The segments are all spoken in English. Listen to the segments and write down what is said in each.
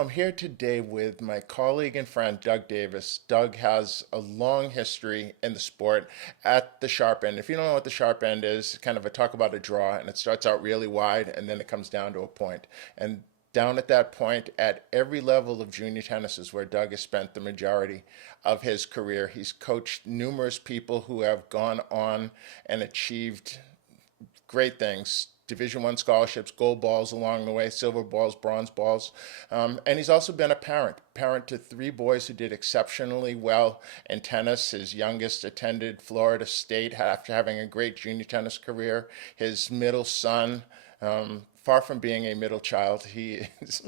I'm here today with my colleague and friend, Doug Davis. Doug has a long history in the sport at the sharp end. If you don't know what the sharp end is, kind of a talk about a draw, and it starts out really wide and then it comes down to a point. And down at that point, at every level of junior tennis, is where Doug has spent the majority of his career. He's coached numerous people who have gone on and achieved great things. Division One scholarships, gold balls along the way, silver balls, bronze balls, and he's also been a parent to three boys who did exceptionally well in tennis. His youngest attended Florida State after having a great junior tennis career. His middle son, far from being a middle child, he is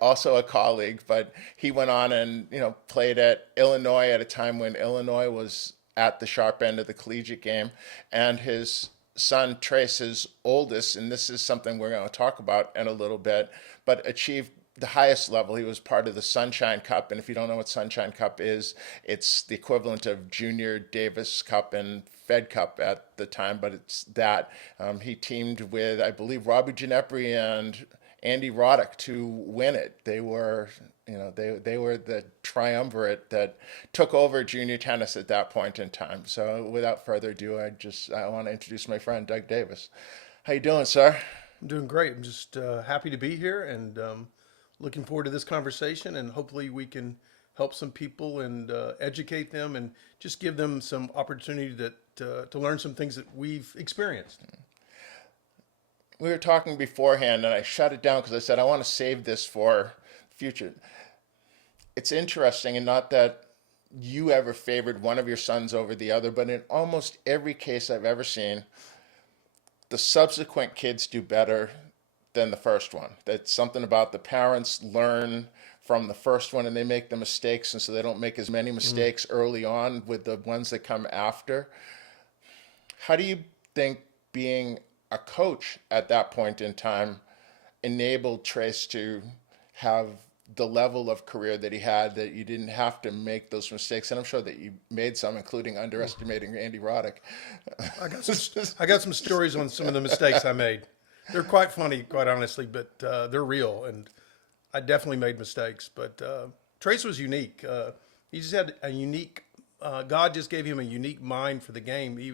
also a colleague, but he went on and played at Illinois at a time when Illinois was at the sharp end of the collegiate game, and his son Trace, his oldest, and this is something we're going to talk about in a little bit, but achieved the highest level. He was part of the Sunshine Cup, and if you don't know what Sunshine Cup is, it's the equivalent of Junior Davis Cup and Fed Cup at the time, but it's that. He teamed with, I believe, Roddick and Ginepri and Andy Roddick to win it. They were the triumvirate that took over junior tennis at that point in time. So without further ado, I want to introduce my friend Doug Davis. How you doing, sir? I'm doing great. I'm just happy to be here and looking forward to this conversation. And hopefully, we can help some people and educate them and just give them some opportunity to learn some things that we've experienced. We were talking beforehand, and I shut it down because I said I want to save this for future. It's interesting, and not that you ever favored one of your sons over the other, but in almost every case I've ever seen, the subsequent kids do better than the first one. That's something about the parents learn from the first one and they make the mistakes, and so they don't make as many mistakes early on with the ones that come after. How do you think being a coach at that point in time enabled Trace to have the level of career that he had, that you didn't have to make those mistakes? And I'm sure that you made some, including underestimating Andy Roddick. I got some stories on some of the mistakes I made. They're quite funny, quite honestly, but they're real, and I definitely made mistakes. But Trace was unique. He just had a unique. God just gave him a unique mind for the game. He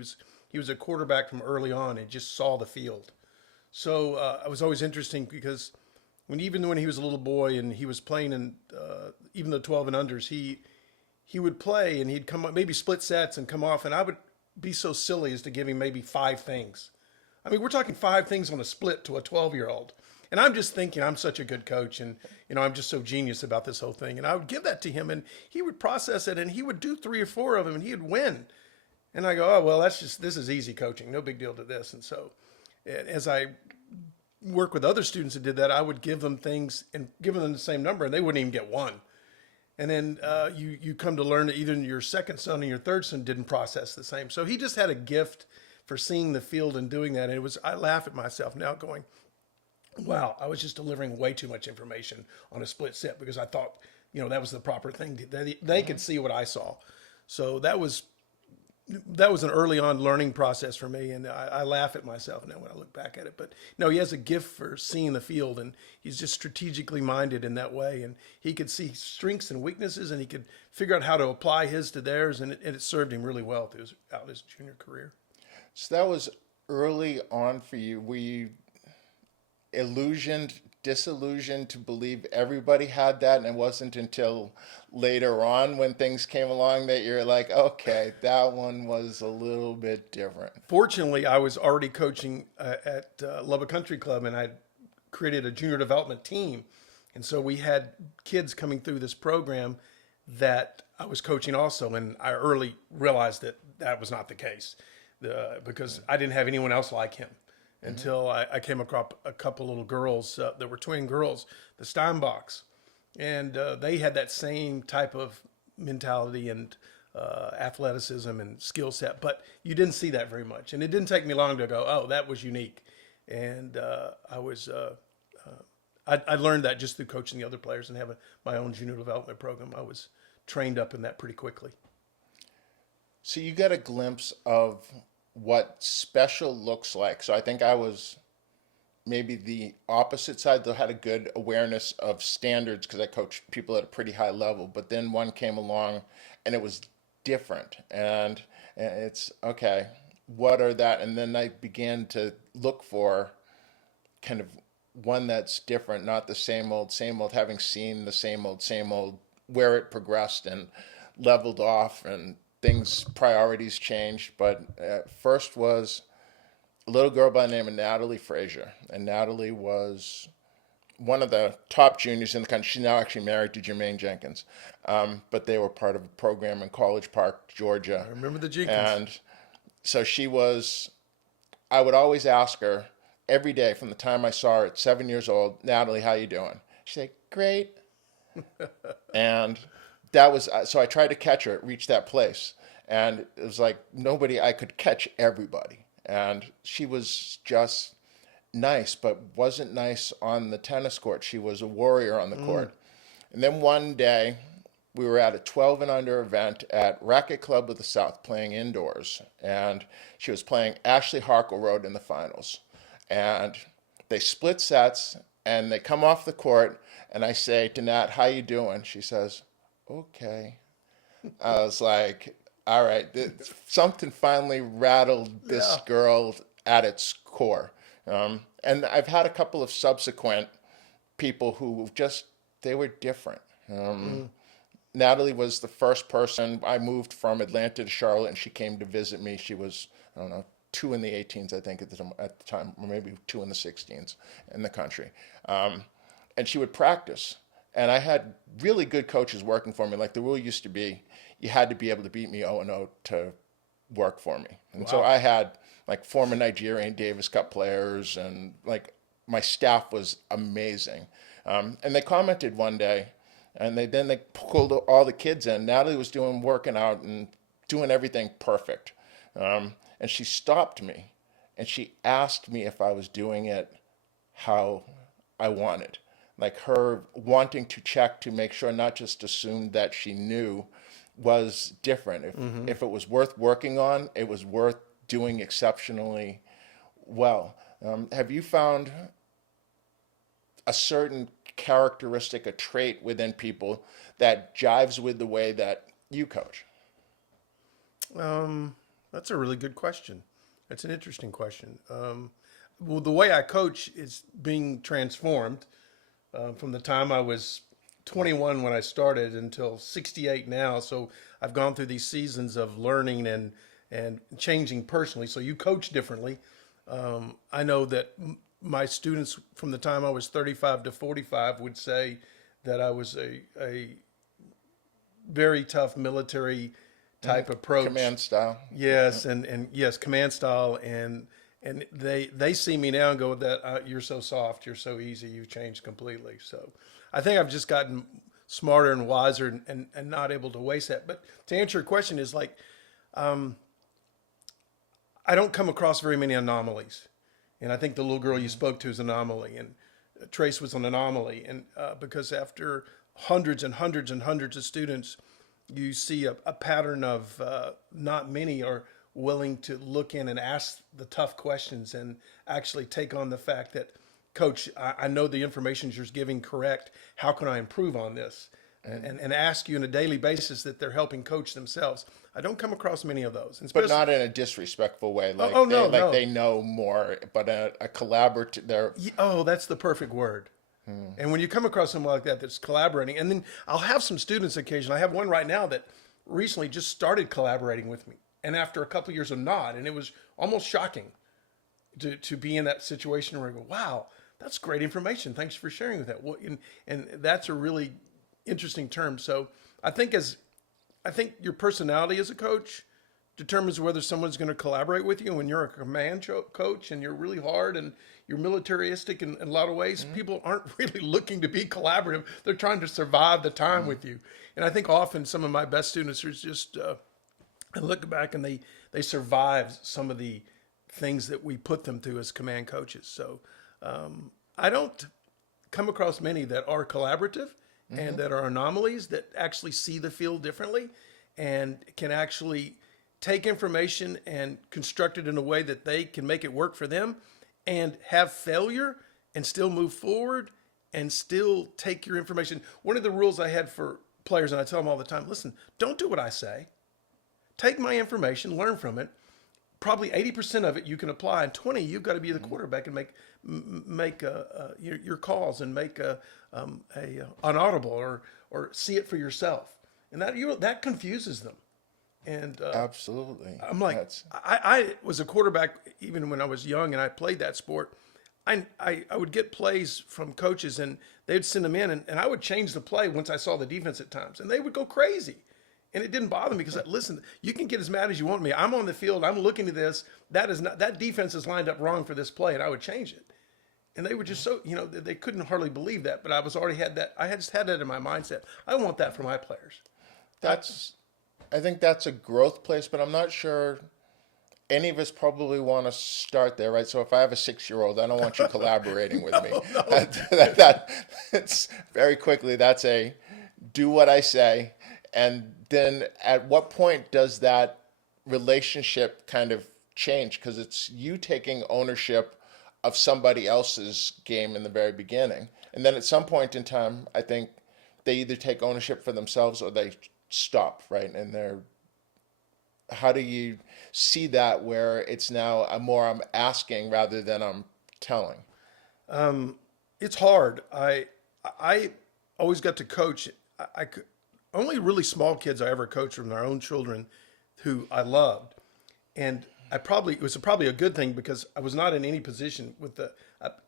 was a quarterback from early on and just saw the field. So it was always interesting because even when he was a little boy and he was playing in even the 12 and unders, he would play and he'd come up maybe split sets and come off, and I would be so silly as to give him maybe five things. I mean, we're talking five things on a split to a 12-year-old. And I'm just thinking I'm such a good coach and, I'm just so genius about this whole thing. And I would give that to him and he would process it and he would do three or four of them and he would win. And I go, oh, well, this is easy coaching. No big deal to this. And so as I work with other students that did that, I would give them things and give them the same number and they wouldn't even get one. And then you come to learn that either your second son and your third son didn't process the same. So he just had a gift for seeing the field and doing that. And I laugh at myself now going, wow, I was just delivering way too much information on a split set because I thought, that was the proper thing. They could see what I saw. So that was an early on learning process for me. And I laugh at myself now when I look back at it. But no, he has a gift for seeing the field and he's just strategically minded in that way. And he could see strengths and weaknesses and he could figure out how to apply his to theirs. And it served him really well throughout his junior career. So that was early on for you. Were you disillusioned to believe everybody had that, and it wasn't until later on when things came along that you're like, okay, that one was a little bit different? Fortunately, I was already coaching at Lubbock Country Club, and I created a junior development team. And so we had kids coming through this program that I was coaching also, and I early realized that was not the case because I didn't have anyone else like him until I came across a couple little girls that were twin girls, the Steinbachs. And they had that same type of mentality and athleticism and skill set, but you didn't see that very much. And it didn't take me long to go, oh, that was unique. And I learned that just through coaching the other players and having my own junior development program. I was trained up in that pretty quickly. So you got a glimpse of what special looks like. So I think I was maybe the opposite side. They had a good awareness of standards because I coached people at a pretty high level. But then one came along and it was different. And it's okay, what are that? And then I began to look for kind of one that's different, not the same old, having seen the same old, where it progressed and leveled off and things, priorities changed. But first was a little girl by the name of Natalie Frazier. And Natalie was one of the top juniors in the country. She's now actually married to Jermaine Jenkins. But they were part of a program in College Park, Georgia. I remember the Jenkins. And so she was, I would always ask her every day from the time I saw her at 7 years old, Natalie, how you doing? She'd say, great. And that was, so I tried to catch her, reach that place. And it was like nobody, I could catch everybody. And she was just nice, but wasn't nice on the tennis court. She was a warrior on the court. And then one day, we were at a 12 and under event at Racket Club of the South playing indoors. And she was playing Ashley Harkleroad in the finals. And they split sets and they come off the court and I say to Nat, how you doing? She says, okay. I was like, all right, something finally rattled this girl at its core. And I've had a couple of subsequent people who just, they were different. Natalie was the first person. I moved from Atlanta to Charlotte and she came to visit me. She was, I don't know, 2 in the 18s, I think, at the time, or maybe 2 in the 16s in the country. And she would practice. And I had really good coaches working for me. Like the rule used to be, you had to be able to beat me 0-0 to work for me. And so I had like former Nigerian Davis Cup players, and like my staff was amazing. And they commented one day, and then they pulled all the kids in. Natalie was working out and doing everything perfect. And she stopped me and she asked me if I was doing it how I wanted. Like her wanting to check to make sure, not just assume that she knew, was different. If it was worth working on, it was worth doing exceptionally well. Have you found a certain characteristic, a trait within people that jives with the way that you coach? That's a really good question. That's an interesting question. Well, the way I coach is being transformed from the time I was 21 when I started until 68 now. So I've gone through these seasons of learning and changing personally. So you coach differently. I know that my students from the time I was 35 to 45 would say that I was a very tough military type approach. Command style. Yes, and yes, command style, and they see me now and go, that you're so soft, you're so easy, you've changed completely. So I think I've just gotten smarter and wiser and not able to waste that. But to answer your question is like, I don't come across very many anomalies. And I think the little girl you spoke to is an anomaly, and Trace was an anomaly. And because after hundreds and hundreds and hundreds of students, you see a pattern of not many are willing to look in and ask the tough questions and actually take on the fact that, Coach, I know the information you're giving correct. How can I improve on this? And ask you on a daily basis that they're helping coach themselves. I don't come across many of those. But not in a disrespectful way. Like no. They know more, but a collaborative. That's the perfect word. And when you come across someone like that that's collaborating, and then I'll have some students occasionally. I have one right now that recently just started collaborating with me, and after a couple of years of not, and it was almost shocking to be in that situation where I go, wow, that's great information. Thanks for sharing with that. Well, and that's a really interesting term. So I think your personality as a coach determines whether someone's going to collaborate with you. And when you're a command coach and you're really hard and you're militaristic in a lot of ways, people aren't really looking to be collaborative. They're trying to survive the time with you. And I think often some of my best students are just, I look back and they survive some of the things that we put them through as command coaches. So I don't come across many that are collaborative and that are anomalies that actually see the field differently and can actually take information and construct it in a way that they can make it work for them and have failure and still move forward and still take your information. One of the rules I had for players, and I tell them all the time, listen, don't do what I say. Take my information, learn from it. Probably 80% of it you can apply, and 20 you've got to be the quarterback and make your calls and make an audible or see it for yourself, and that confuses them. And Absolutely. I'm like, That's I was a quarterback even when I was young and I played that sport. I would get plays from coaches and they'd send them in and I would change the play once I saw the defense at times and they would go crazy. And it didn't bother me because, listen, you can get as mad as you want me. I'm on the field. I'm looking at this. That defense is lined up wrong for this play, and I would change it. And they were just so, they couldn't hardly believe that. But I was already had that. I had just had that in my mindset. I want that for my players. that's I think that's a growth place, but I'm not sure any of us probably want to start there, right? So if I have a 6-year-old, I don't want you collaborating with me. It's very quickly, that's a do what I say. And then at what point does that relationship kind of change? Because it's you taking ownership of somebody else's game in the very beginning. And then at some point in time, I think they either take ownership for themselves or they stop, right? And they're how do you see that where it's now I'm asking rather than I'm telling? It's hard. I always got to coach. Only really small kids I ever coached from their own children, who I loved, and it was probably a good thing because I was not in any position with a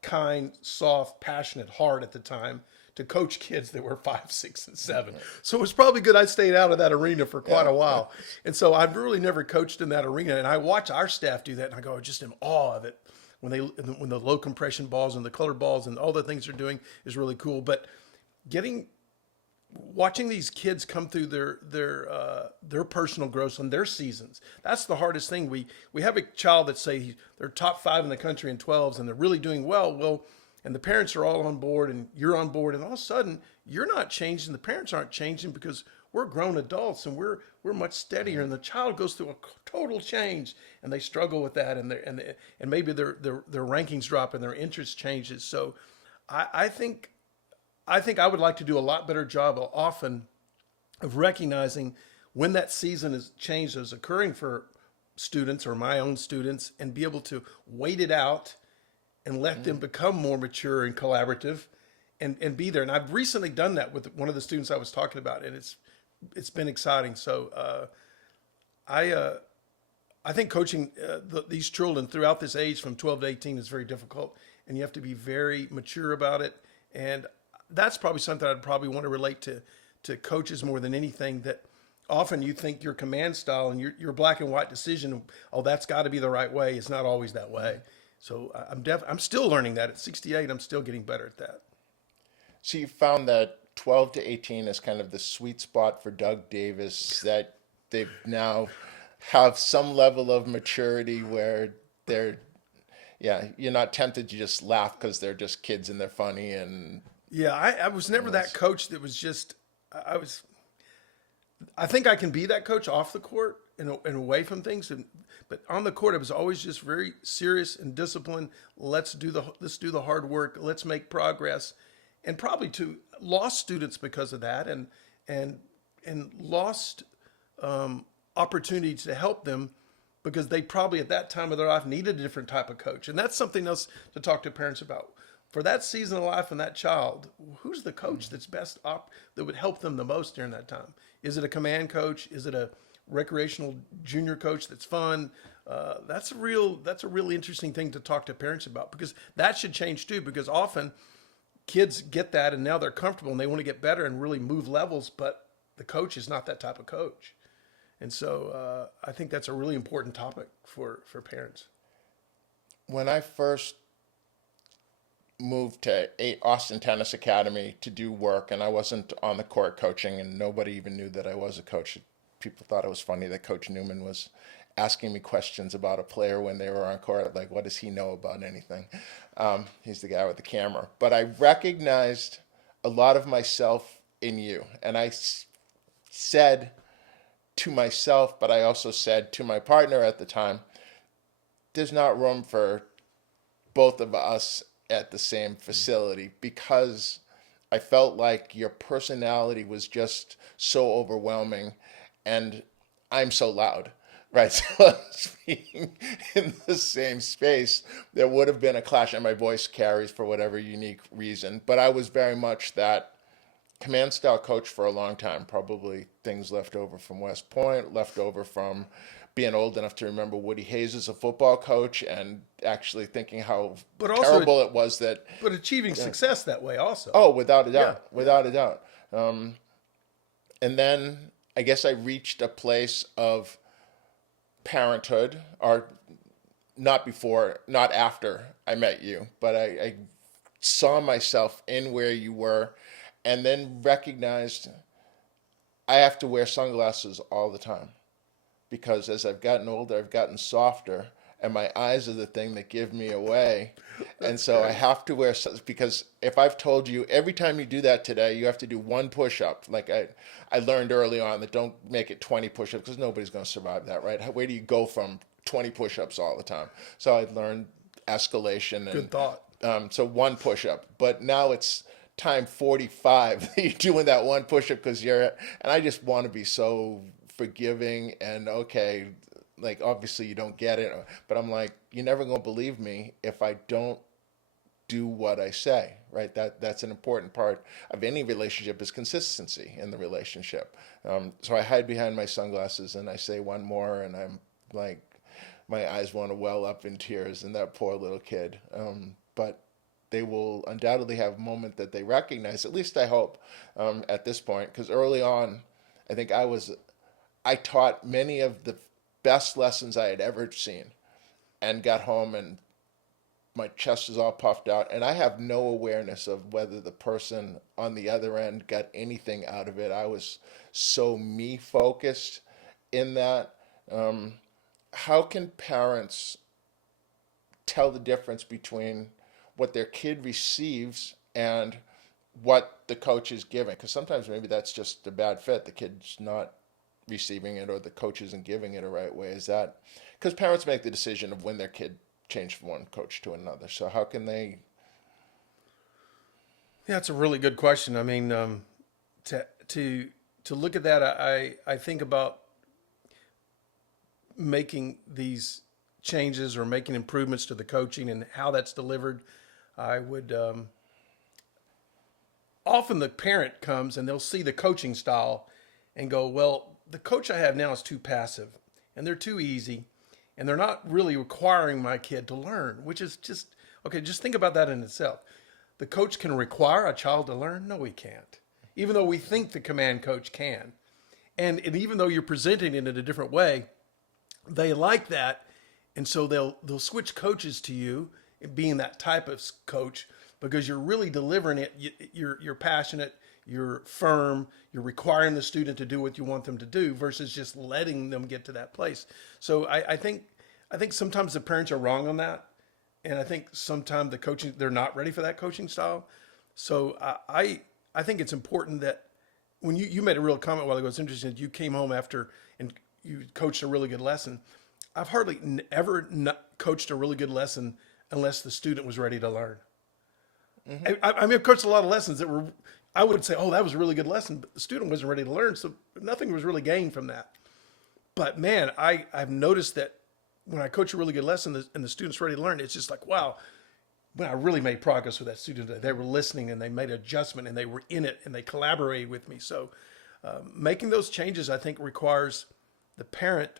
kind, soft, passionate heart at the time to coach kids that were 5, 6, and 7. So it was probably good I stayed out of that arena for quite a while. And so I've really never coached in that arena. And I watch our staff do that, and I go just in awe of it when the low compression balls and the color balls and all the things they're doing is really cool. But watching these kids come through their personal growth and their seasons, that's the hardest thing. We have a child that say they're top 5 in the country in 12s and they're really doing well, and the parents are all on board and you're on board, and all of a sudden you're not changing, the parents aren't changing because we're grown adults and we're much steadier, and the child goes through a total change and they struggle with that, and maybe their rankings drop and their interest changes. So I think I would like to do a lot better job often of recognizing when that season is change is occurring for students or my own students, and be able to wait it out and let them become more mature and collaborative, and be there. And I've recently done that with one of the students I was talking about, and it's been exciting. So I think coaching these children throughout this age from 12 to 18 is very difficult, and you have to be very mature about it. And that's probably something I'd probably want to relate to coaches more than anything. That often you think your command style and your black and white decision, oh, that's got to be the right way. It's not always that way. So I'm still learning that at 68. I'm still getting better at that. So you found that 12 to 18 is kind of the sweet spot for Doug Davis, that they now have some level of maturity where you're not tempted to just laugh because they're just kids and they're funny. And Yeah, I was never that coach that was just, I think I can be that coach off the court and away from things. But on the court, I was always just very serious and disciplined. Let's do the hard work. Let's make progress. And probably to lost students because of that, and lost opportunity to help them because they probably at that time of their life needed a different type of coach. And that's something else to talk to parents about. For that season of life and that child, who's the coach that's best that would help them the most during that time? Is it a command coach? Is it a recreational junior coach that's fun? That's a really interesting thing to talk to parents about, because that should change too. Because often kids get that and now they're comfortable and they want to get better and really move levels, but the coach is not that type of coach. And so I think that's a really important topic for parents. when I first moved to Austin Tennis Academy to do work, and I wasn't on the court coaching, and nobody even knew that I was a coach. People thought it was funny that Coach Newman was asking me questions about a player when they were on court, like, what does he know about anything? He's the guy with the camera. But I recognized a lot of myself in you, and I said to myself, but I also said to my partner at the time, there's not room for both of us at the same facility because I felt like your personality was just so overwhelming, and I'm so loud, right? So being in the same space, there would have been a clash, and my voice carries for whatever unique reason. But I was very much that command style coach for a long time. Probably things left over from West Point, left over from being old enough to remember Woody Hayes as a football coach, and actually thinking how But also, terrible it was that. but achieving success that way also. Oh, without a Yeah. doubt, without a doubt. And then I guess I reached a place of parenthood, or not before, not after I met you, but I saw myself in where you were, and then recognized I have to wear sunglasses all the time because as I've gotten older, I've gotten softer, and my eyes are the thing that give me away. And so I have to wear, because if I've told you every time you do that today, you have to do one push up. Like I learned early on that don't make it 20 push ups because nobody's going to survive that, right? Where do you go from 20 push ups all the time? So I learned escalation and Good thought. so one push up. But now it's time 45 you're doing that one push up because and I just want to be so forgiving and okay, like obviously you don't get it, but I'm like, you're never gonna believe me if I don't do what I say, right? That's an important part of any relationship, is consistency in the relationship. So I hide behind my sunglasses and I say one more, and I'm like, my eyes want to well up in tears, and that poor little kid. But they will undoubtedly have a moment that they recognize. At least I hope at this point, because early on, I think I taught many of the best lessons I had ever seen, and got home and my chest is all puffed out, and I have no awareness of whether the person on the other end got anything out of it. I was so me focused in that. How can parents tell the difference between what their kid receives and what the coach is giving? Because sometimes maybe that's just a bad fit. The kid's not receiving it, or the coach isn't giving it a right way. Is that because parents make the decision of when their kid changed from one coach to another? So how can they? Yeah, it's a really good question. I mean, to look at that, I think about making these changes or making improvements to the coaching and how that's delivered. I would often the parent comes and they'll see the coaching style and go, well, the coach I have now is too passive and they're too easy and they're not really requiring my kid to learn, which is just, okay, just think about that in itself. The coach can require a child to learn? No, he can't. Even though we think the command coach can. And even though you're presenting it in a different way, they like that. And so they'll switch coaches to you, being that type of coach, because you're really delivering it. You're passionate, you're firm, you're requiring the student to do what you want them to do versus just letting them get to that place. So I think sometimes the parents are wrong on that. And I think sometimes the coaching, they're not ready for that coaching style. So I think it's important that when you made a real comment a while ago, it's interesting that you came home after and you coached a really good lesson. I've hardly ever coached a really good lesson unless the student was ready to learn. Mm-hmm. I mean, I've coached a lot of lessons that were, I would say, oh, that was a really good lesson, but the student wasn't ready to learn, so nothing was really gained from that. But man, I've noticed that when I coach a really good lesson and the student's ready to learn, it's just like, wow, when I really made progress with that student, they were listening and they made an adjustment and they were in it and they collaborated with me. So making those changes, I think, requires the parent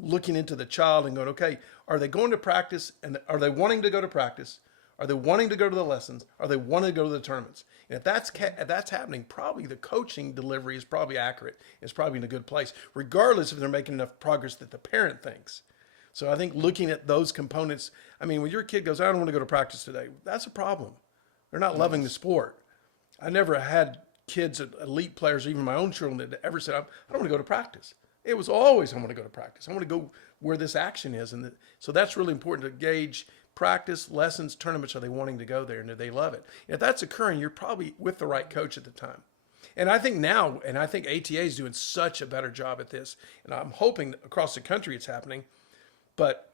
looking into the child and going, okay, are they going to practice? And are they wanting to go to practice? Are they wanting to go to the lessons? Are they wanting to go to the tournaments? And if that's happening, probably the coaching delivery is probably accurate. It's probably in a good place, regardless if they're making enough progress that the parent thinks. So I think looking at those components, I mean, when your kid goes, I don't want to go to practice today, that's a problem. They're not loving the sport. I never had kids, elite players, even my own children, that ever said, I don't want to go to practice. It was always, I want to go to practice. I want to go where this action is. And so that's really important to gauge practice, lessons, tournaments. Are they wanting to go there and do they love it? And if that's occurring, you're probably with the right coach at the time. And I think now, and I think ATA is doing such a better job at this, and I'm hoping across the country it's happening. But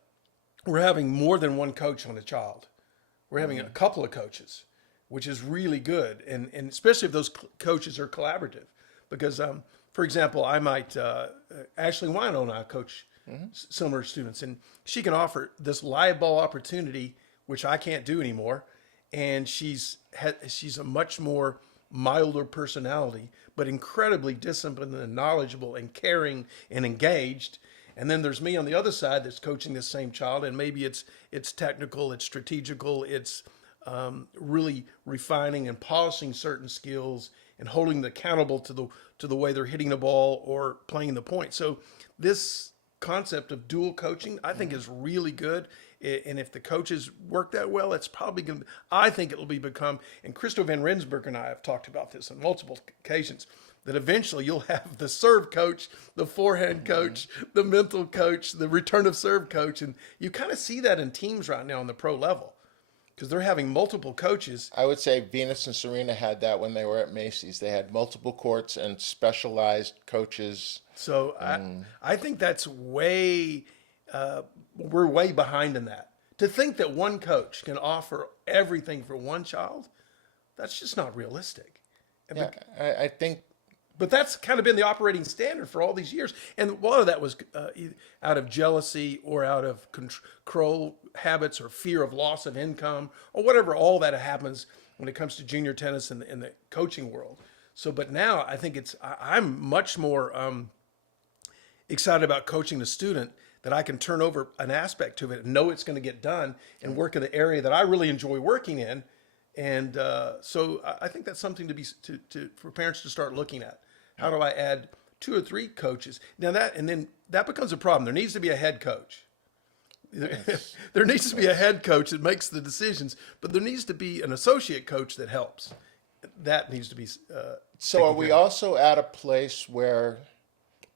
we're having more than one coach on a child. We're having a couple of coaches, which is really good, and especially if those coaches are collaborative. Because, for example, I might Ashley Wino and I coach similar students, and she can offer this live ball opportunity, which I can't do anymore, and she's a much more milder personality, but incredibly disciplined and knowledgeable and caring and engaged. And then there's me on the other side that's coaching this same child, and maybe it's technical, it's strategical, it's really refining and polishing certain skills and holding them accountable to the way they're hitting the ball or playing the point. So this concept of dual coaching, I think, is really good. And if the coaches work that well, it's probably going to, I think it'll be become, and Christo Van Rensburg and I have talked about this on multiple occasions, that eventually you'll have the serve coach, the forehand coach, the mental coach, the return of serve coach. And you kind of see that in teams right now on the pro level because they're having multiple coaches. I would say Venus and Serena had that when they were at Macy's. They had multiple courts and specialized coaches. So I think that's we're way behind in that. To think that one coach can offer everything for one child, that's just not realistic. Yeah, I think But that's kind of been the operating standard for all these years. And a lot of that was out of jealousy or out of control habits or fear of loss of income or whatever, all that happens when it comes to junior tennis in the coaching world. So, but now I think I'm much more excited about coaching the student that I can turn over an aspect to it and know it's going to get done and work in the area that I really enjoy working in. And so I think that's something for parents to start looking at. How do I add 2 or 3 coaches? Now that becomes a problem. There needs to be a head coach. yes. There needs to be a head coach that makes the decisions, but there needs to be an associate coach that helps. That needs to be. So are we also at a place where,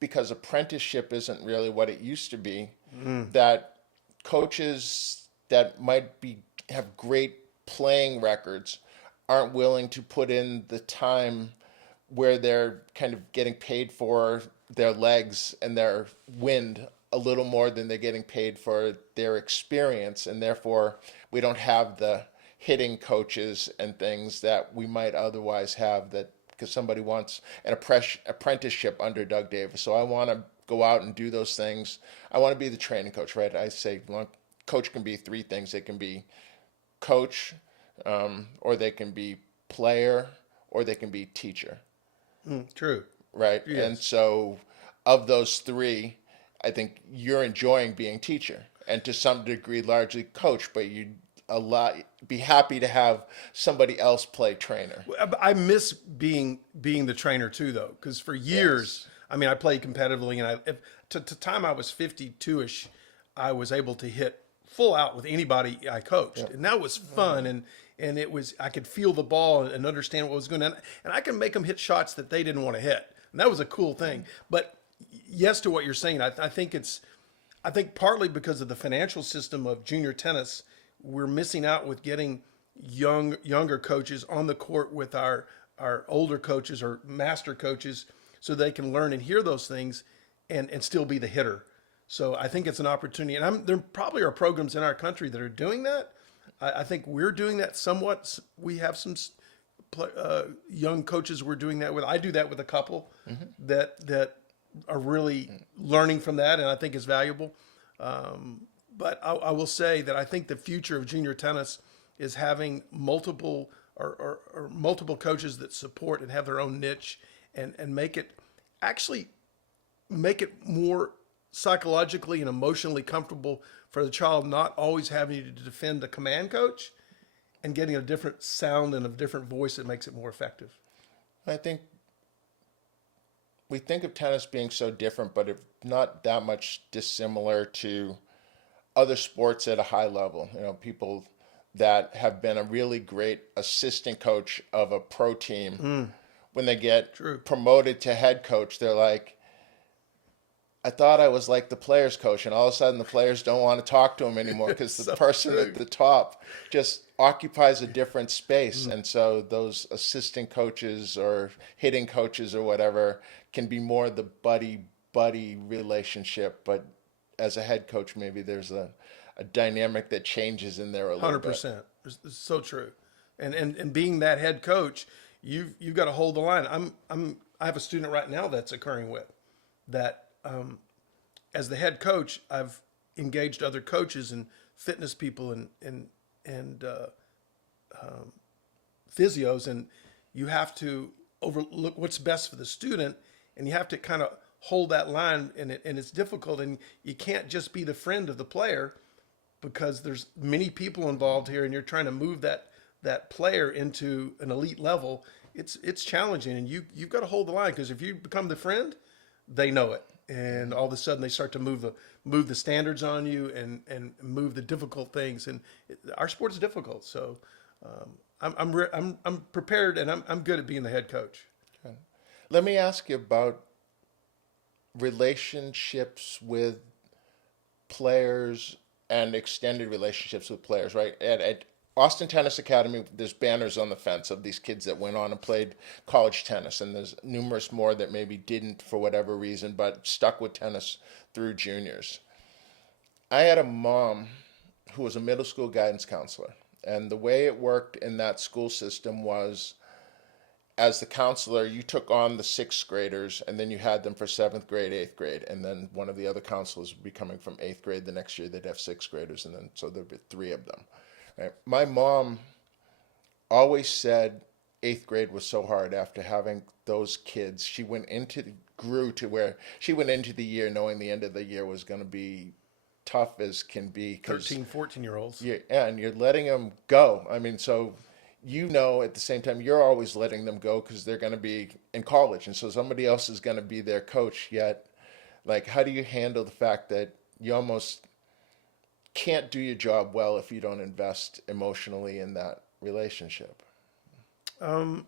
because apprenticeship isn't really what it used to be, that coaches that might have great playing records aren't willing to put in the time where they're kind of getting paid for their legs and their wind a little more than they're getting paid for their experience, and therefore we don't have the hitting coaches and things that we might otherwise have, that because somebody wants an apprenticeship under Doug Davis. So I want to go out and do those things. I want to be the training coach, right? I say, well, coach can be 3 things. They can be coach, or they can be player, or they can be teacher. True. Right? Yes. And so of those 3, I think you're enjoying being teacher and to some degree largely coach, but you'd be happy to have somebody else play trainer. I miss being the trainer too, though, because for years, I mean, I played competitively, and to time I was 52ish, I was able to hit full out with anybody I coached, and that was fun, and it was, I could feel the ball and understand what was going on, and I can make them hit shots that they didn't want to hit, and that was a cool thing. But yes, to what you're saying, I think partly because of the financial system of junior tennis, we're missing out with getting younger coaches on the court with our older coaches or master coaches, so they can learn and hear those things and still be the hitter. So I think it's an opportunity, and there probably are programs in our country that are doing that. I think we're doing that somewhat. We have some young coaches we're doing that with. I do that with a couple that are really learning from that, and I think is valuable. But I will say that I think the future of junior tennis is having multiple or multiple coaches that support and have their own niche and make it more psychologically and emotionally comfortable for the child, not always having to defend the command coach, and getting a different sound and a different voice that makes it more effective. I think we think of tennis being so different, but it's not that much dissimilar to other sports at a high level. You know, people that have been a really great assistant coach of a pro team, when they get promoted to head coach, they're like, I thought I was like the players coach, and all of a sudden the players don't want to talk to him anymore because the person at the top just occupies a different space. And so those assistant coaches or hitting coaches or whatever can be more the buddy relationship. But as a head coach, maybe there's a a dynamic that changes in there a little bit. 100%. It's so true. And being that head coach, you've got to hold the line. I have a student right now that's occurring with that. As the head coach, I've engaged other coaches and fitness people and physios, and you have to overlook what's best for the student, and you have to kind of hold that line, and it's difficult, and you can't just be the friend of the player because there's many people involved here, and you're trying to move that player into an elite level. It's challenging, and you've got to hold the line, because if you become the friend, they know it, and all of a sudden they start to move the standards on you and move the difficult things, and our sport is difficult. So I'm prepared, and I'm good at being the head coach. Let me ask you about relationships with players and extended relationships with players, right? At Austin Tennis Academy, there's banners on the fence of these kids that went on and played college tennis, and there's numerous more that maybe didn't for whatever reason, but stuck with tennis through juniors. I had a mom who was a middle school guidance counselor, and the way it worked in that school system was, as the counselor, you took on the sixth graders, and then you had them for seventh grade, eighth grade, and then one of the other counselors would be coming from eighth grade the next year. They'd have sixth graders, and then so there'd be three of them. Right? My mom always said eighth grade was so hard after having those kids. Grew to where she went into the year knowing the end of the year was going to be tough as can be. 13, 14-year-olds. Yeah, and you're letting them go. I mean, so at the same time, you're always letting them go because they're going to be in college. And so somebody else is going to be their coach. Yet, like, how do you handle the fact that you almost can't do your job well if you don't invest emotionally in that relationship? It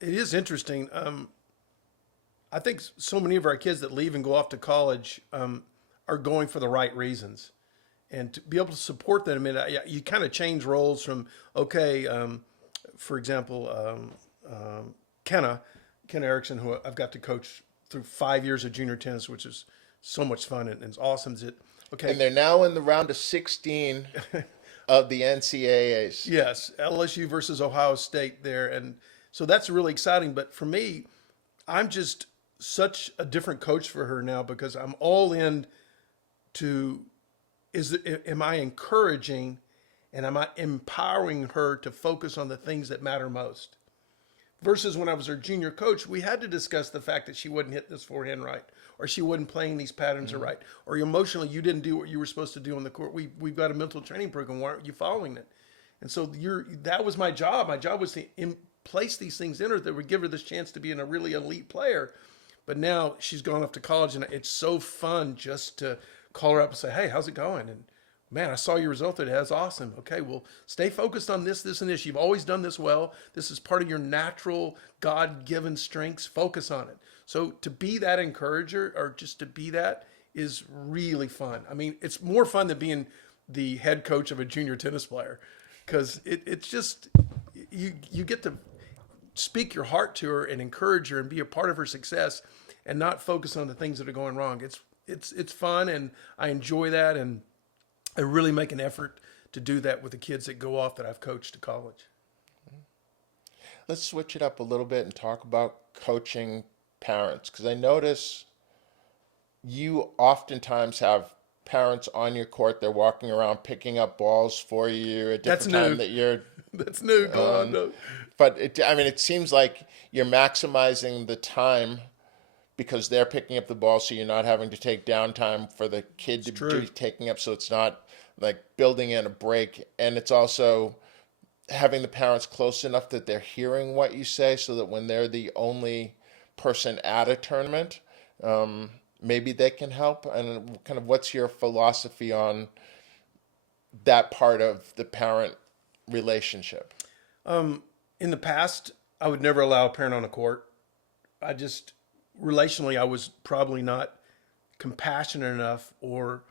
is interesting. I think so many of our kids that leave and go off to college are going for the right reasons. And to be able to support them, I mean, you kind of change roles from, okay, for example, Ken Erickson, who I've got to coach through 5 years of junior tennis, which is so much fun and it's awesome. Okay. And they're now in the round of 16 of the NCAAs. Yes, LSU versus Ohio State there. And so that's really exciting. But for me, I'm just such a different coach for her now because I'm all in to, am I encouraging and am I empowering her to focus on the things that matter most? Versus when I was her junior coach, we had to discuss the fact that she wouldn't hit this forehand right, or she wasn't playing these patterns right, or emotionally you didn't do what you were supposed to do on the court. We've got a mental training program. Why aren't you following it? And so that was my job. My job was to place these things in her that would give her this chance to be a really elite player. But now she's gone off to college, and it's so fun just to call her up and say, hey, how's it going? And man, I saw your result today. That's awesome. Okay, well, stay focused on this, this, and this. You've always done this well. This is part of your natural God-given strengths. Focus on it. So to be that encourager, or just to be that, is really fun. I mean, it's more fun than being the head coach of a junior tennis player, because it's just, you get to speak your heart to her and encourage her and be a part of her success and not focus on the things that are going wrong. It's fun, and I enjoy that, and I really make an effort to do that with the kids that go off that I've coached to college. Let's switch it up a little bit and talk about coaching parents, because I notice you oftentimes have parents on your court. They're walking around picking up balls for you at different time that you're. That's new. Go on. No. But it seems like you're maximizing the time because they're picking up the ball, so you're not having to take downtime for the kid to be taking up. So it's not like building in a break, and it's also having the parents close enough that they're hearing what you say, so that when they're the only person at a tournament, maybe they can help. And kind of what's your philosophy on that part of the parent relationship? In the past, I would never allow a parent on a court. Relationally, I was probably not compassionate enough or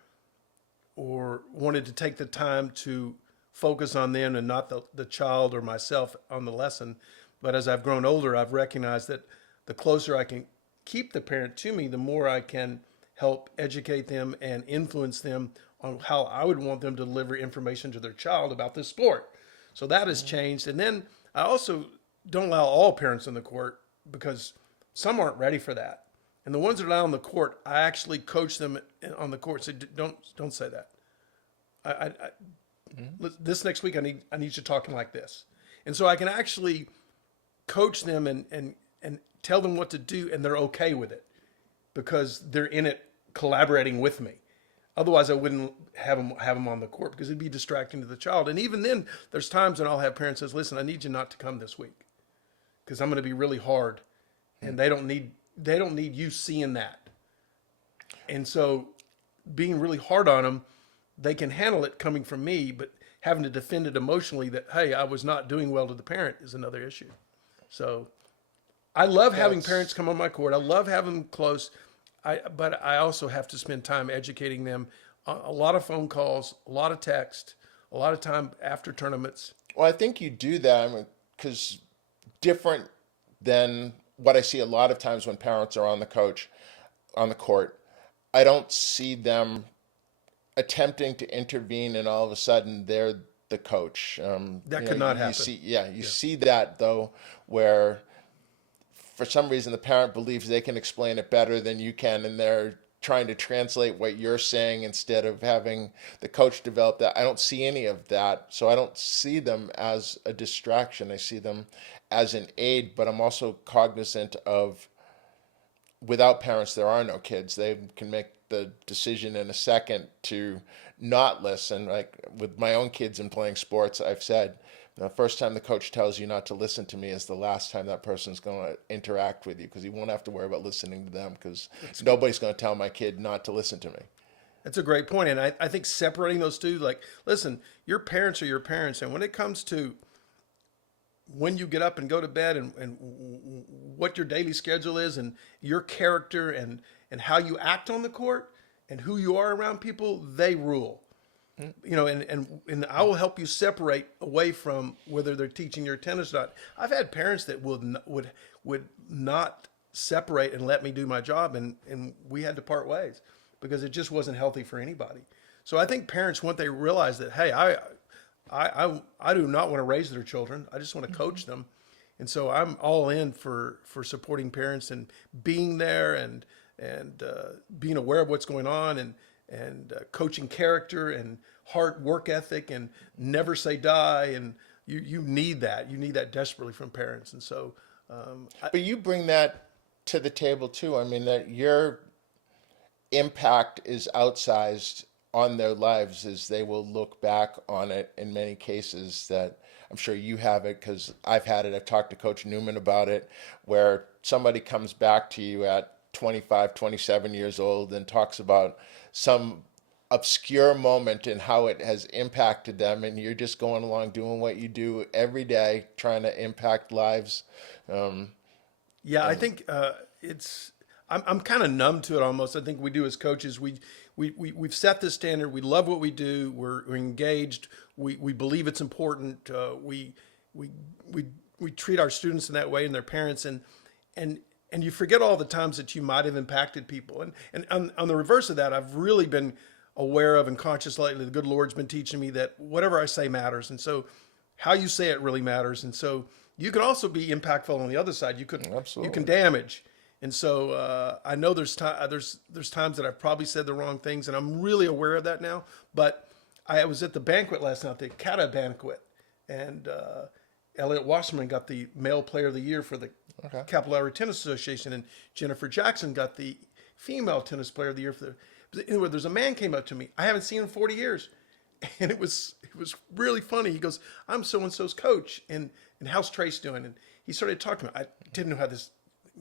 wanted to take the time to focus on them and not the child or myself on the lesson. But as I've grown older, I've recognized that the closer I can keep the parent to me, the more I can help educate them and influence them on how I would want them to deliver information to their child about this sport. So that has changed. And then I also don't allow all parents in the court because some aren't ready for that. And the ones that are out on the court, I actually coach them on the court. Say, don't say that. This next week, I need you talking like this. And so I can actually coach them and tell them what to do, and they're okay with it because they're in it collaborating with me. Otherwise, I wouldn't have them on the court because it'd be distracting to the child. And even then, there's times when I'll have parents says, "Listen, I need you not to come this week because I'm going to be really hard, and they don't need you seeing that." And so, being really hard on them, they can handle it coming from me, but having to defend it emotionally that, hey, I was not doing well to the parent is another issue. So I love having parents come on my court. I love having them close. But I also have to spend time educating them. A lot of phone calls, a lot of text, a lot of time after tournaments. Well, I think you do that because different than what I see a lot of times when parents are on the court, I don't see them attempting to intervene and all of a sudden they're the coach. That could not happen. You see that though, where for some reason the parent believes they can explain it better than you can, and they're trying to translate what you're saying instead of having the coach develop that. I don't see any of that, so I don't see them as a distraction. I see them as an aid, but I'm also cognizant of without parents there are no kids. They can make the decision in a second to not listen. Like with my own kids and playing sports, I've said the first time the coach tells you not to listen to me is the last time that person's going to interact with you, because he won't have to worry about listening to them, because nobody's going to tell my kid not to listen to me. That's a great point. And I think separating those two, like, listen, your parents are your parents. And when it comes to when you get up and go to bed and what your daily schedule is and your character and how you act on the court and who you are around people, they rule. You know, and I will help you separate away from whether they're teaching your tennis or not. I've had parents that would not separate and let me do my job, and we had to part ways because it just wasn't healthy for anybody. So I think parents, once they realize that, hey, I do not want to raise their children. I just want to coach them. And so I'm all in for supporting parents and being there and being aware of what's going on and coaching character and hard work ethic and never say die. And you need that. You need that desperately from parents. And so, but you bring that to the table too. I mean, that your impact is outsized on their lives as they will look back on it in many cases. That I'm sure you have it because I've had it. I've talked to Coach Newman about it, where somebody comes back to you at 25, 27 years old and talks about some obscure moment and how it has impacted them, and you're just going along doing what you do every day, trying to impact lives. I think I'm kind of numb to it almost. I think we do as coaches. We've set this standard. We love what we do. We're engaged. We believe it's important. We treat our students in that way and their parents, and you forget all the times that you might have impacted people. And on the reverse of that, I've really been aware of and conscious lately. The good Lord's been teaching me that whatever I say matters. And so how you say it really matters. And so you can also be impactful on the other side. You can damage. And so I know there's times that I've probably said the wrong things, and I'm really aware of that now. But I was at the banquet last night, the Kata banquet, and Elliot Wasserman got the Male Player of the Year for the Capital Area Tennis Association, and Jennifer Jackson got the Female Tennis Player of the Year for the. Anyway, there's a man came up to me. I haven't seen him in 40 years, and it was really funny. He goes, "I'm so and so's coach, and how's Trace doing?" And he started talking to me. I didn't know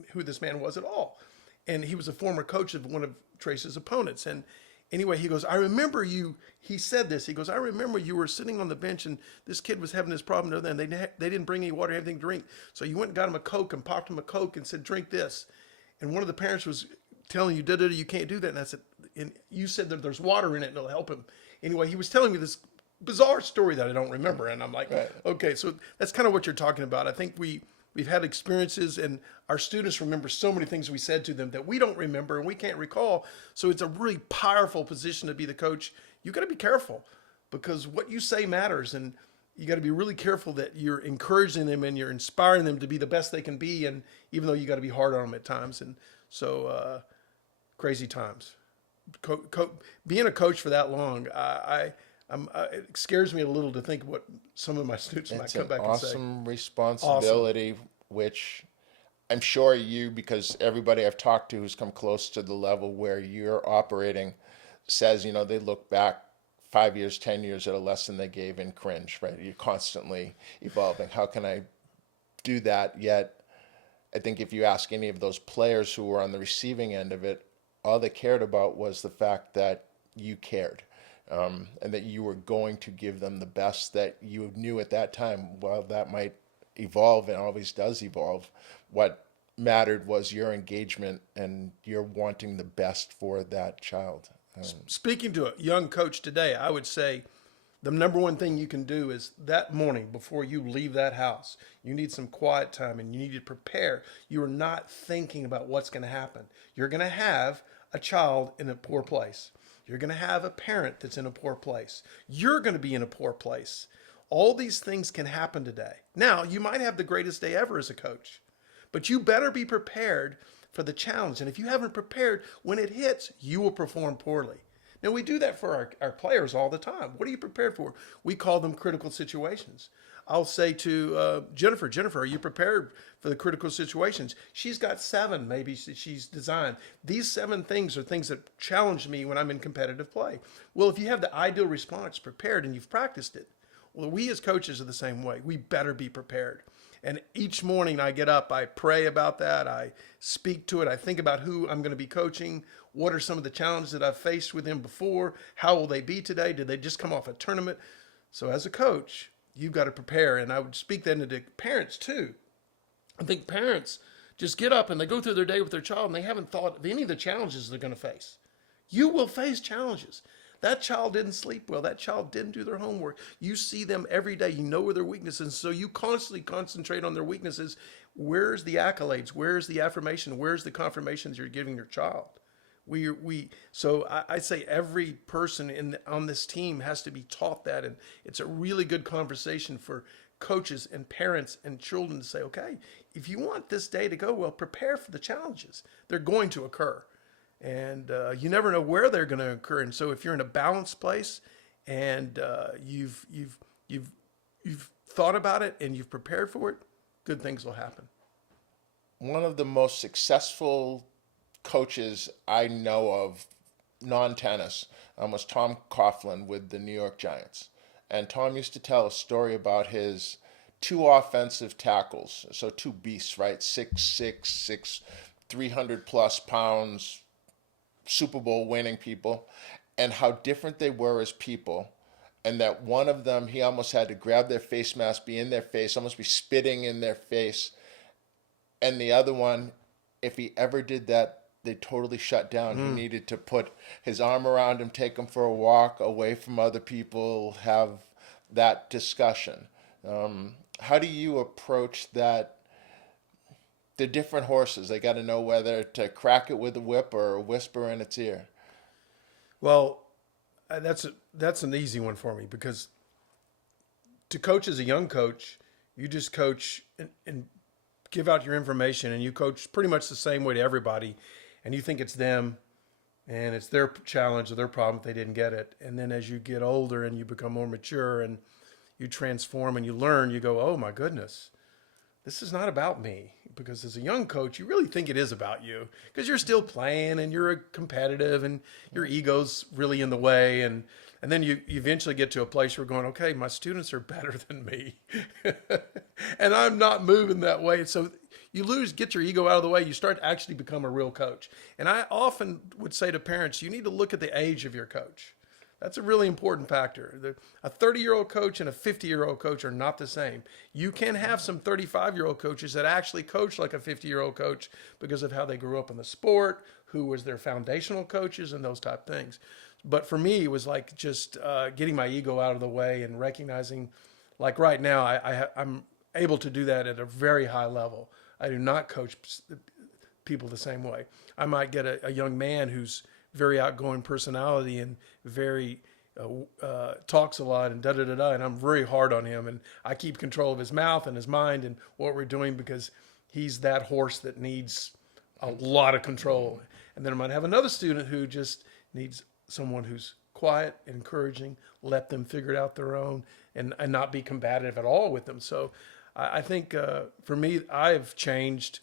who this man was at all, and he was a former coach of one of Trace's opponents. And anyway, he goes, "I remember you." He said this. He goes, "I remember you were sitting on the bench, and this kid was having this problem, and they didn't bring any water, anything to drink. So you went and got him a Coke and popped him a Coke and said, 'Drink this.' And one of the parents was telling you, you can't do that." And I said, "And you said that there's water in it and it'll help him." Anyway, he was telling me this bizarre story that I don't remember, and I'm like, okay, so that's kind of what you're talking about. I think we've had experiences, and our students remember so many things we said to them that we don't remember and we can't recall. So it's a really powerful position to be the coach. you got to be careful because what you say matters, and you got to be really careful that you're encouraging them and you're inspiring them to be the best they can be. And even though you got to be hard on them at times, and so crazy times. Being a coach for that long, it scares me a little to think what some of my students might It's come an back and say. awesome Awesome. responsibility, which I'm sure you, because everybody I've talked to who's come close to the level where you're operating says, they look back 5 years, 10 years at a lesson they gave and cringe, right? You're constantly evolving. How can I do that? Yet, I think if you ask any of those players who were on the receiving end of it, all they cared about was the fact that you cared. And that you were going to give them the best that you knew at that time. While that might evolve and always does evolve, what mattered was your engagement and your wanting the best for that child. Speaking to a young coach today, I would say the number one thing you can do is that morning before you leave that house, you need some quiet time and you need to prepare. You are not thinking about what's going to happen. You're going to have a child in a poor place. You're going to have a parent that's in a poor place. You're going to be in a poor place. All these things can happen today. Now, you might have the greatest day ever as a coach, but you better be prepared for the challenge. And if you haven't prepared, when it hits, you will perform poorly. Now, we do that for our players all the time. What are you prepared for? We call them critical situations. I'll say to Jennifer, are you prepared for the critical situations? She's got 7, maybe she's designed. These 7 things are things that challenge me when I'm in competitive play. Well, if you have the ideal response prepared and you've practiced it, well, we as coaches are the same way. We better be prepared. And each morning I get up, I pray about that, I speak to it, I think about who I'm going to be coaching, what are some of the challenges that I've faced with them before, how will they be today, did they just come off a tournament? So as a coach, you've got to prepare, and I would speak then to the parents too. I think parents just get up and they go through their day with their child and they haven't thought of any of the challenges they're going to face. You will face challenges. That child didn't sleep well. That child didn't do their homework. You see them every day. You know where their weaknesses. So you constantly concentrate on their weaknesses. Where's the accolades? Where's the affirmation? Where's the confirmations you're giving your child? So I say every person on this team has to be taught that, and it's a really good conversation for coaches and parents and children to say, okay, if you want this day to go well, prepare for the challenges. They're going to occur. And you never know where they're going to occur. And so if you're in a balanced place and you've thought about it and you've prepared for it, good things will happen. One of the most successful coaches I know of, non-tennis, was Tom Coughlin with the New York Giants. And Tom used to tell a story about his 2 offensive tackles. So 2 beasts, right? 6'6", 300 plus pounds, Super Bowl winning people, and how different they were as people. And that one of them, he almost had to grab their face mask, be in their face, almost be spitting in their face. And the other one, if he ever did that, they totally shut down. He needed to put his arm around him, take him for a walk away from other people, have that discussion. How do you approach that? The different horses, they got to know whether to crack it with a whip or whisper in its ear. Well, that's an easy one for me because to coach as a young coach, you just coach and give out your information, and you coach pretty much the same way to everybody, and you think it's them and it's their challenge or their problem if they didn't get it. And then as you get older and you become more mature and you transform and you learn, you go, oh my goodness, this is not about me. Because as a young coach, you really think it is about you because you're still playing and you're competitive and your ego's really in the way. And then you eventually get to a place where you're going, okay, my students are better than me. And I'm not moving that way. So you get your ego out of the way. You start to actually become a real coach. And I often would say to parents, you need to look at the age of your coach. That's a really important factor. A 30-year-old coach and a 50-year-old coach are not the same. You can have some 35-year-old coaches that actually coach like a 50-year-old coach because of how they grew up in the sport, who was their foundational coaches, and those type of things. But for me, it was like just getting my ego out of the way and recognizing, like right now, I'm able to do that at a very high level. I do not coach people the same way. I might get a young man who's very outgoing personality and very talks a lot and da-da-da-da, and I'm very hard on him. And I keep control of his mouth and his mind and what we're doing because he's that horse that needs a lot of control. And then I might have another student who just needs someone who's quiet, encouraging, let them figure it out their own, and not be combative at all with them. So I think for me, I've changed.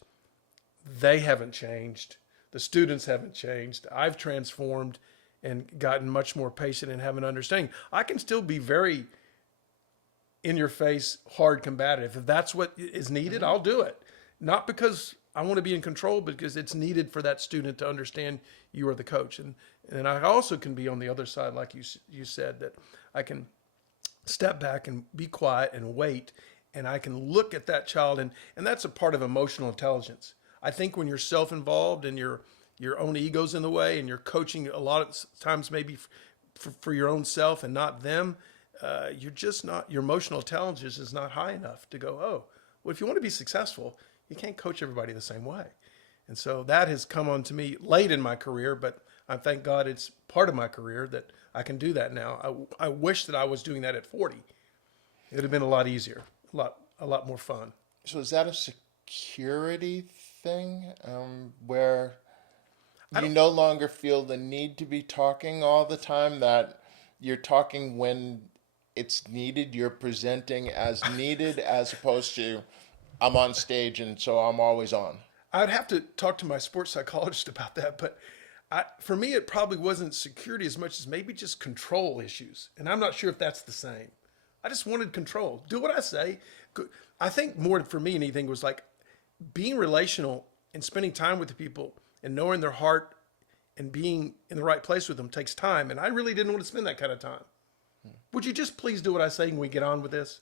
They haven't changed. The students haven't changed. I've transformed and gotten much more patient and have an understanding. I can still be very in your face, hard combative. If that's what is needed, I'll do it. Not because I want to be in control, but because it's needed for that student to understand you are the coach. And I also can be on the other side, like you said, that I can step back and be quiet and wait, and I can look at that child, and that's a part of emotional intelligence. I think when you're self-involved and your own ego's in the way and you're coaching a lot of times maybe for your own self and not them, you're just not, your emotional intelligence is not high enough to go, oh, well, if you want to be successful, you can't coach everybody the same way. And so that has come on to me late in my career, but I thank God it's part of my career that I can do that now. I wish that I was doing that at 40. It would have been a lot easier, a lot more fun. So is that a security thing where you no longer feel the need to be talking all the time, that you're talking when it's needed, you're presenting as needed, as opposed to I'm on stage and so I'm always on? I'd have to talk to my sports psychologist about that, but for me, it probably wasn't security as much as maybe just control issues. And I'm not sure if that's the same. I just wanted control. Do what I say. I think more for me, anything was like being relational and spending time with the people and knowing their heart and being in the right place with them takes time. And I really didn't want to spend that kind of time. Would you just please do what I say when we get on with this?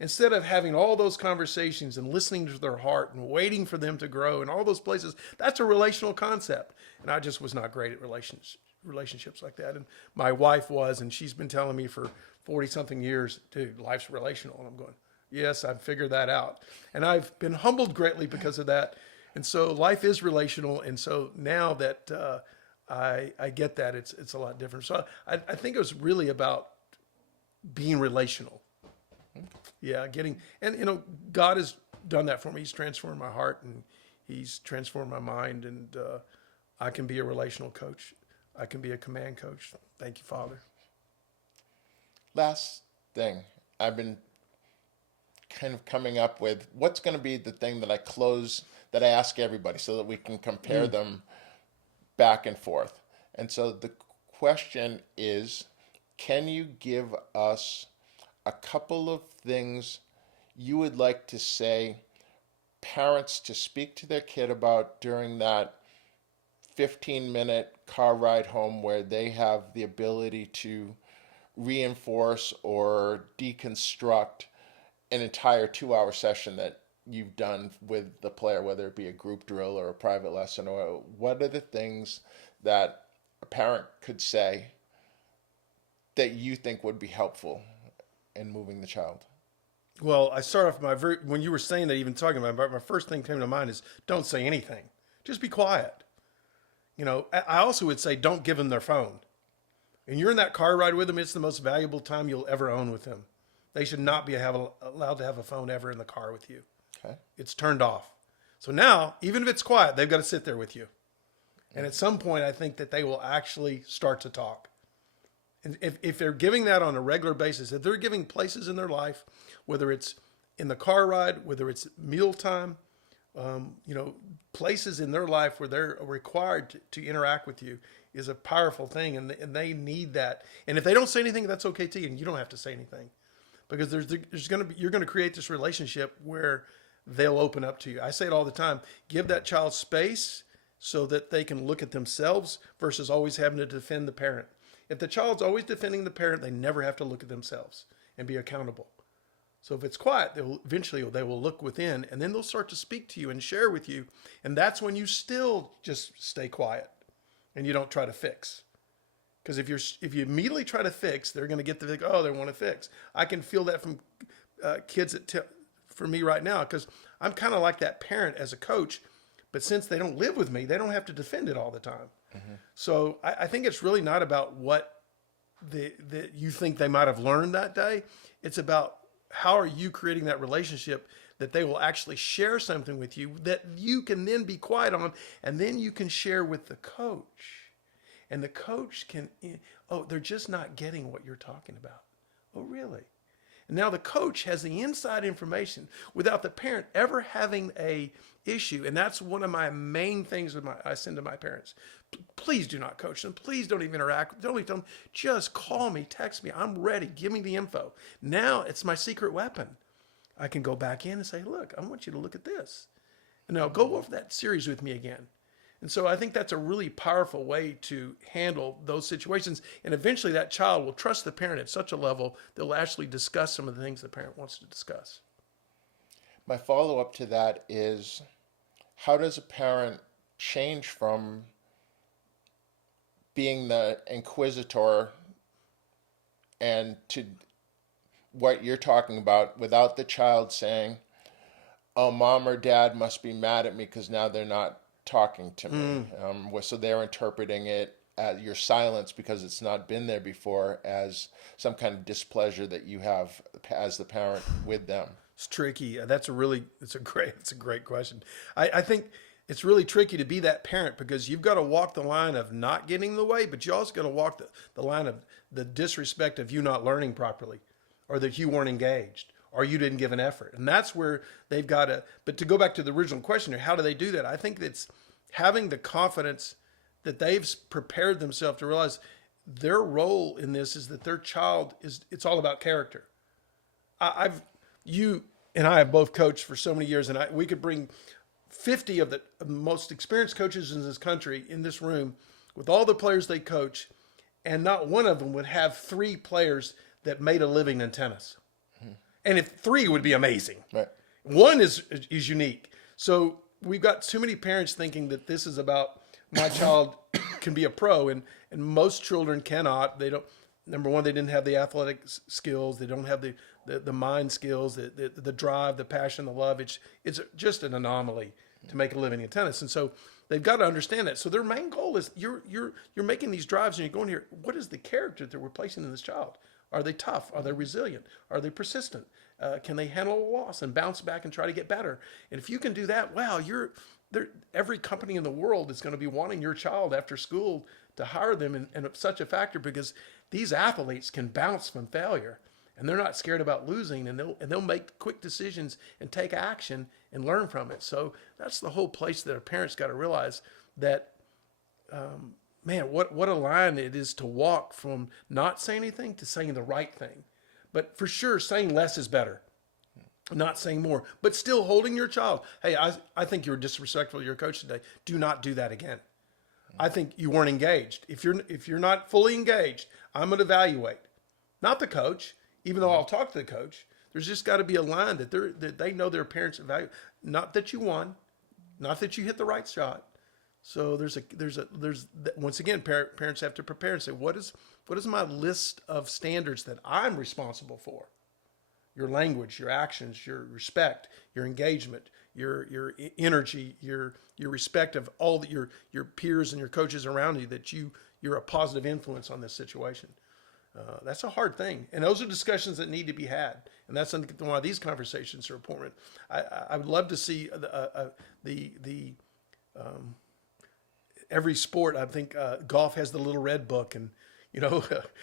Instead of having all those conversations and listening to their heart and waiting for them to grow and all those places, that's a relational concept. And I just was not great at relationships like that. And my wife was, and she's been telling me for 40 something years, dude, life's relational. And I'm going, yes, I've figured that out. And I've been humbled greatly because of that. And so life is relational. And so now that I get that, it's a lot different. So I think it was really about being relational. Yeah, and God has done that for me. He's transformed my heart and he's transformed my mind, and I can be a relational coach. I can be a command coach. Thank you, Father. Last thing, I've been kind of coming up with what's going to be the thing that I ask everybody so that we can compare them back and forth. And so the question is, can you give us a couple of things you would like to say parents to speak to their kid about during that 15-minute car ride home, where they have the ability to reinforce or deconstruct an entire 2-hour session that you've done with the player, whether it be a group drill or a private lesson? Or what are the things that a parent could say that you think would be helpful in moving the child? Well, I start off when you were saying that, even talking about it, my first thing came to mind is don't say anything. Just be quiet. I also would say don't give them their phone. And you're in that car ride with them, it's the most valuable time you'll ever own with them. They should not be allowed to have a phone ever in the car with you. Okay. It's turned off. So now, even if it's quiet, they've got to sit there with you. And at some point, I think that they will actually start to talk. And if they're giving that on a regular basis, if they're giving places in their life, whether it's in the car ride, whether it's mealtime, places in their life where they're required to interact with you is a powerful thing, and they need that. And if they don't say anything, that's okay too, and you don't have to say anything, because you're going to create this relationship where they'll open up to you. I say it all the time: give that child space so that they can look at themselves versus always having to defend the parent. If the child's always defending the parent, they never have to look at themselves and be accountable. So if it's quiet, eventually they will look within, and then they'll start to speak to you and share with you. And that's when you still just stay quiet and you don't try to fix. Because if you immediately try to fix, they're going to get they want to fix. I can feel that from kids for me right now, because I'm kind of like that parent as a coach. But since they don't live with me, they don't have to defend it all the time. Mm-hmm. So I think it's really not about what that you think they might have learned that day. It's about how are you creating that relationship that they will actually share something with you that you can then be quiet on, and then you can share with the coach. And the coach can, oh, they're just not getting what you're talking about. Oh, really? And now the coach has the inside information without the parent ever having a issue. And that's one of my main things I send to my parents. Please do not coach them. Please don't even interact. Don't even tell them. Just call me, text me. I'm ready. Give me the info. Now it's my secret weapon. I can go back in and say, look, I want you to look at this. And now go over that series with me again. And so I think that's a really powerful way to handle those situations. And eventually that child will trust the parent at such a level they'll actually discuss some of the things the parent wants to discuss. My follow up to that is, how does a parent change from being the inquisitor and to what you're talking about without the child saying, oh, mom or dad must be mad at me because now they're not talking to me. So they're interpreting it as your silence, because it's not been there before, as some kind of displeasure that you have as the parent with them. It's tricky. It's a great question. I think it's really tricky to be that parent, because you've got to walk the line of not getting in the way, but you also got to walk the line of the disrespect of you not learning properly, or that you weren't engaged, or you didn't give an effort. And that's where they've got to, but to go back to the original question here, how do they do that? I think it's having the confidence that they've prepared themselves to realize their role in this is that their child it's all about character. You and I have both coached for so many years, and we could bring 50 of the most experienced coaches in this country in this room with all the players they coach, and not one of them would have 3 players that made a living in tennis. And if 3 would be amazing. Right. One is unique. So we've got too many parents thinking that this is about my child can be a pro, and most children cannot. They don't. Number one, they didn't have the athletic skills. They don't have the mind skills, the drive, the passion, the love. It's just an anomaly to make a living in tennis. And so they've got to understand that. So their main goal is you're making these drives and you're going here. What is the character that we're placing in this child? Are they tough? Are they resilient? Are they persistent? Can they handle a loss and bounce back and try to get better? And if you can do that, wow, every company in the world is going to be wanting your child after school to hire them, and it's such a factor because these athletes can bounce from failure, and they're not scared about losing, and they'll make quick decisions and take action and learn from it. So that's the whole place that our parents got to realize that, man, what a line it is to walk from not saying anything to saying the right thing. But for sure, saying less is better. Not saying more, but still holding your child. Hey, I think you were disrespectful to your coach today. Do not do that again. I think you weren't engaged. If you're not fully engaged, I'm going to evaluate. Not the coach, even though I'll talk to the coach. There's just got to be a line that they know their parents evaluate. Not that you won, not that you hit the right shot. So there's once again, parents have to prepare and say, what is my list of standards that I'm responsible for? Your language, your actions, your respect, your engagement, your energy, your respect of all your peers and your coaches around you, that you're a positive influence on this situation. That's a hard thing, and those are discussions that need to be had, and that's why these conversations are important. I would love to see the every sport. I think golf has the little red book, and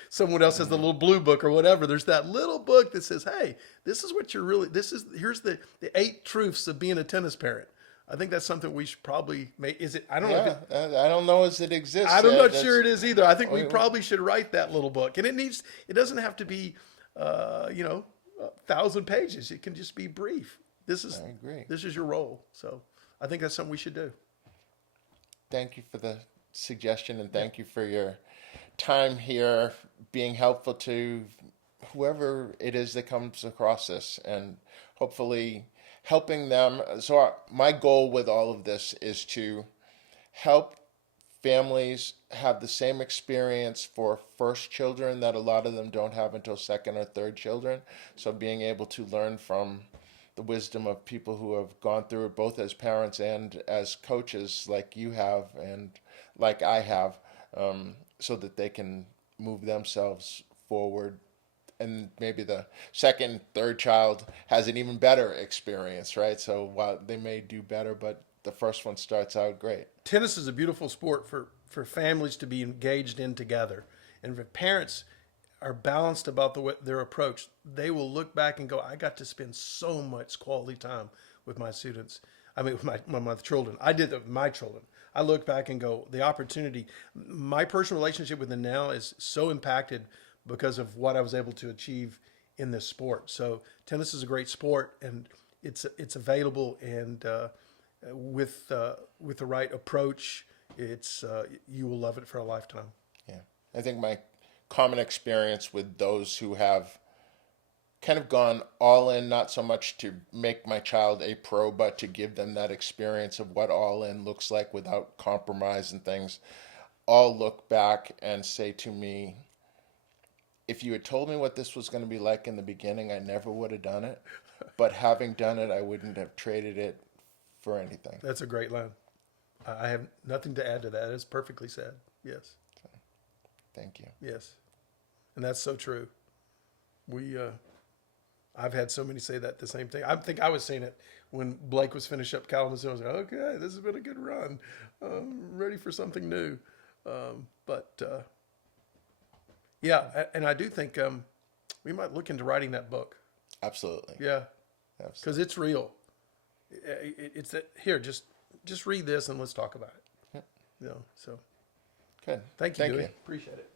someone else has the little blue book or whatever. There's that little book that says, hey, this is what here's the 8 truths of being a tennis parent. I think that's something we should probably make. Is it? I don't know. I don't know if it exists. I'm not sure it is either. I think we probably should write that little book, and it doesn't have to be, 1,000 pages. It can just be brief. I agree. This is your role. So I think that's something we should do. Thank you for the suggestion, and thank you for your time here, being helpful to whoever it is that comes across this, and hopefully helping them. So my goal with all of this is to help families have the same experience for first children that a lot of them don't have until second or third children. So being able to learn from the wisdom of people who have gone through it, both as parents and as coaches like you have and like I have, so that they can move themselves forward, and maybe the second, third child has an even better experience, right? So while they may do better, but the first one starts out great. Tennis is a beautiful sport for families to be engaged in together. And if parents are balanced about their approach, they will look back and go, I got to spend so much quality time with my students. I mean, with my children. I did that with my children. I look back and go, the opportunity, my personal relationship with them now is so impacted because of what I was able to achieve in this sport. So tennis is a great sport, and it's available, and with the right approach, it's you will love it for a lifetime. Yeah. I think my common experience with those who have kind of gone all in, not so much to make my child a pro, but to give them that experience of what all in looks like without compromise and things, all look back and say to me, if you had told me what this was going to be like in the beginning, I never would have done it. But having done it, I wouldn't have traded it for anything. That's a great line. I have nothing to add to that. It's perfectly said. Yes. Thank you. Yes. And that's so true. I've had so many say that the same thing. I think I was saying it when Blake was finished up Kalamazoo. I was like, okay, this has been a good run. Ready for something new. Yeah, and I do think we might look into writing that book. Absolutely. Yeah, Absolutely. because it's real. It's that here. Just read this and let's talk about it. Yeah. So Good. thank you, Thank Dewey. you. Appreciate it.